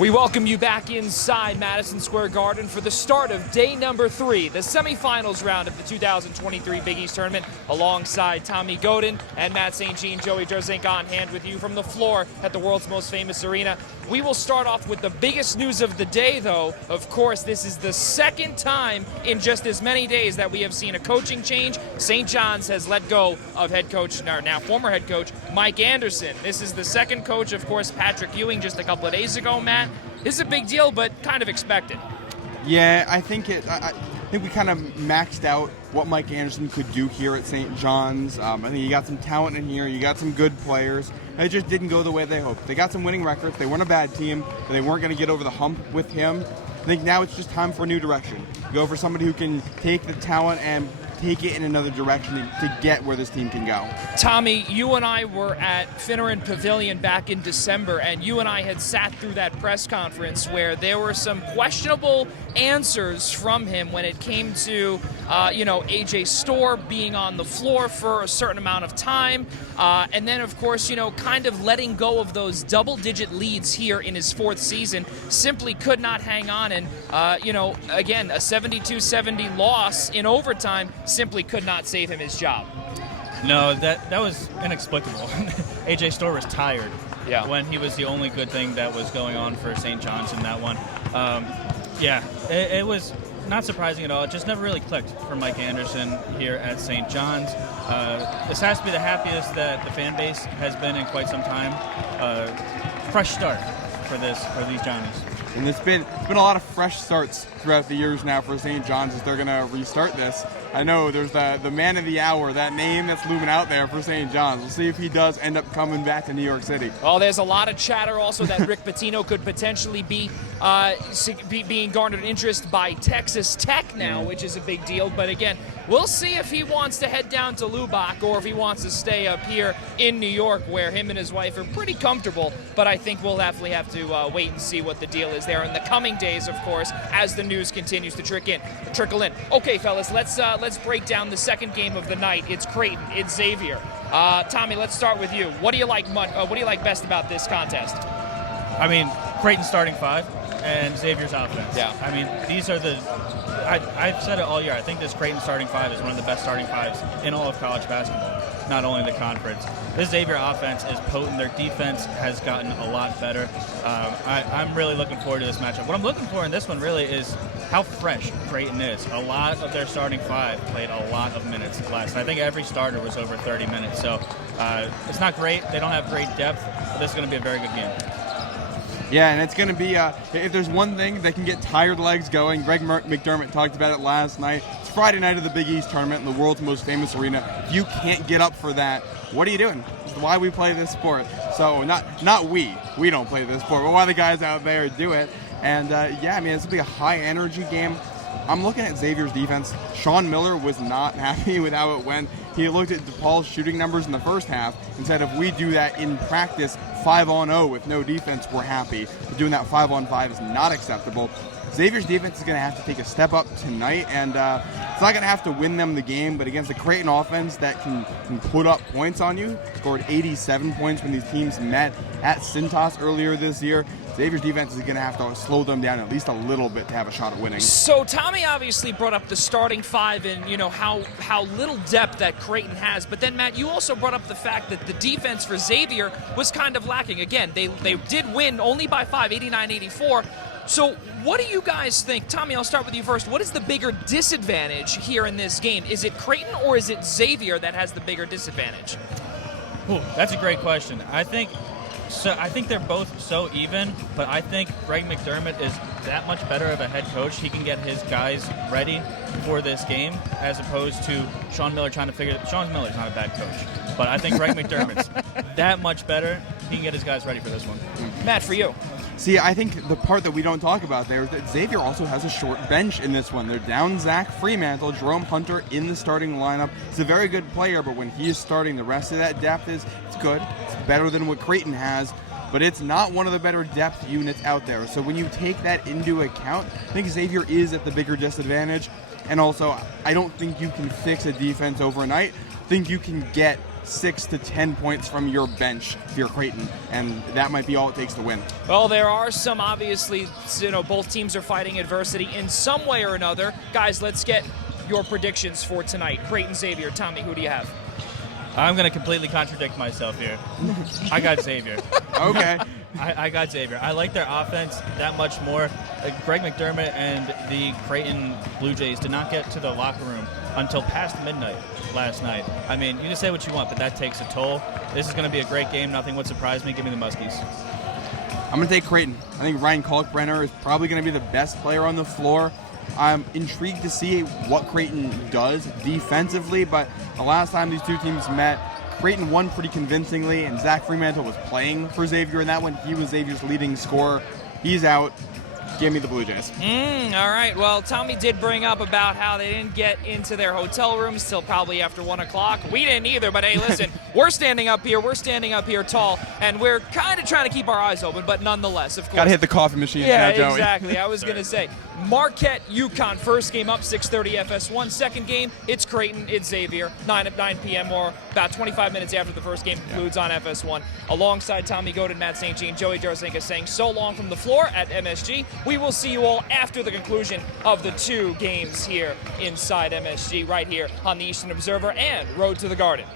We welcome you back inside Madison Square Garden for the start of day number 3, the semifinals round of the 2023 Big East Tournament, alongside Tommy Godin and Matt St. Jean, Joey Jarzynka on hand with you from the floor at the world's most famous arena. We will start off with the biggest news of the day, though. Of course, this is the second time in just as many days that we have seen a coaching change. St. John's has let go of head coach, or now former head coach, Mike Anderson. This is the second coach, of course, Patrick Ewing just a couple of days ago, Matt. This is a big deal, but kind of expected. Yeah, I think we kind of maxed out what Mike Anderson could do here at St. John's. I think you got some talent in here. You got some good players. It just didn't go the way they hoped. They got some winning records. They weren't a bad team, but they weren't going to get over the hump with him. I think now it's just time for a new direction. Go for somebody who can take the talent and take it in another direction to get where this team can go. Tommy, you and I were at Finneran Pavilion back in December, and you and I had sat through that press conference where there were some questionable answers from him when it came to, AJ Storr being on the floor for a certain amount of time, and then, of course, kind of letting go of those double-digit leads here in his 4th season. Simply could not hang on, and, again, a 72-70 loss in overtime simply could not save him his job. No, that was inexplicable. AJ Storr was tired when he was the only good thing that was going on for St. John's in that one. It was not surprising at all. It just never really clicked for Mike Anderson here at St. John's. This has to be the happiest that the fan base has been in quite some time. Fresh start for these Johnnies. And it's been a lot of fresh starts throughout the years now for St. John's as they're going to restart this. I know there's the man of the hour, that name that's looming out there for St. John's. We'll see if he does end up coming back to New York City. Well, there's a lot of chatter also that Rick Pitino could potentially be being garnered interest by Texas Tech now, which is a big deal. But again, we'll see if he wants to head down to Lubbock or if he wants to stay up here in New York, where him and his wife are pretty comfortable. But I think we'll definitely have to wait and see what the deal is there in the coming days, of course, as the news continues to trickle in. Okay, fellas, let's break down the second game of the night. It's Creighton. It's Xavier. Tommy, let's start with you. What do you like best about this contest? I mean, Creighton's starting 5 and Xavier's offense. Yeah. I mean, these are I've said it all year. I think this Creighton starting 5 is one of the best starting 5s in all of college basketball, not only the conference. This Xavier offense is potent. Their defense has gotten a lot better. I'm really looking forward to this matchup. What I'm looking for in this one really is how fresh Creighton is. A lot of their starting 5 played a lot of minutes last. I think every starter was over 30 minutes. So it's not great. They don't have great depth, but this is going to be a very good game. Yeah, and it's going to be, if there's one thing that can get tired legs going, Greg McDermott talked about it last night. It's Friday night of the Big East Tournament in the world's most famous arena. If you can't get up for that, what are you doing? This is why we play this sport. So not we don't play this sport, but why the guys out there do it. And it's going to be a high-energy game. I'm looking at Xavier's defense. Sean Miller was not happy with how it went. He looked at DePaul's shooting numbers in the first half and said, if we do that in practice 5-on-0 with no defense, we're happy. But doing that 5-on-5 is not acceptable. Xavier's defense is going to have to take a step up tonight, and it's not going to have to win them the game, but against the Creighton offense that can put up points on you, scored 87 points when these teams met at Cintas earlier this year, Xavier's defense is going to have to slow them down at least a little bit to have a shot at winning. So Tommy obviously brought up the starting 5 and how little depth that Creighton has. But then Matt, you also brought up the fact that the defense for Xavier was kind of lacking. Again, they did win only by 5, 89-84. So what do you guys think? Tommy, I'll start with you first. What is the bigger disadvantage here in this game? Is it Creighton or is it Xavier that has the bigger disadvantage? Ooh, that's a great question. I think they're both so even, but I think Greg McDermott is that much better of a head coach. He can get his guys ready for this game as opposed to Sean Miller trying to figure – Sean Miller's not a bad coach, but I think Greg McDermott's that much better. He can get his guys ready for this one. Matt, for you. See, I think the part that we don't talk about there is that Xavier also has a short bench in this one. They're down Zach Fremantle, Jerome Hunter in the starting lineup. He's a very good player, but when he is starting, the rest of that depth it's good. It's better than what Creighton has, but it's not one of the better depth units out there. So when you take that into account, I think Xavier is at the bigger disadvantage. And also, I don't think you can fix a defense overnight. I think you can get 6 to 10 points from your bench if you're Creighton, and that might be all it takes to win. Well, there are some, obviously, both teams are fighting adversity in some way or another. Guys, let's get your predictions for tonight. Creighton, Xavier, Tommy, who do you have? I'm going to completely contradict myself here. I got Xavier. Okay. I got Xavier. I like their offense that much more. Greg McDermott and the Creighton Blue Jays did not get to the locker room until past midnight last night. I mean, you can say what you want, but that takes a toll. This is going to be a great game. Nothing would surprise me. Give me the Muskies. I'm going to take Creighton. I think Ryan Kalkbrenner is probably going to be the best player on the floor. I'm intrigued to see what Creighton does defensively, but the last time these two teams met, Creighton won pretty convincingly, and Zach Fremantle was playing for Xavier in that one. He was Xavier's leading scorer. He's out. Give me the Blue Jays. All right. Well, Tommy did bring up about how they didn't get into their hotel rooms till probably after 1 o'clock. We didn't either, but hey, listen, we're standing up here tall, and we're kind of trying to keep our eyes open, but nonetheless, of course. Got to hit the coffee machine. Yeah, now, Joey. exactly. I was going to say, Marquette, UConn, first game up, 6:30 FS1. Second game, it's Creighton, it's Xavier, 9 p.m. or about 25 minutes after the first game concludes on FS1. Alongside Tommy Godin, Matt St. Jean, Joey Jarzynka saying so long from the floor at MSG. We will see you all after the conclusion of the 2 games here inside MSG, right here on the Eastern Observer and Road to the Garden.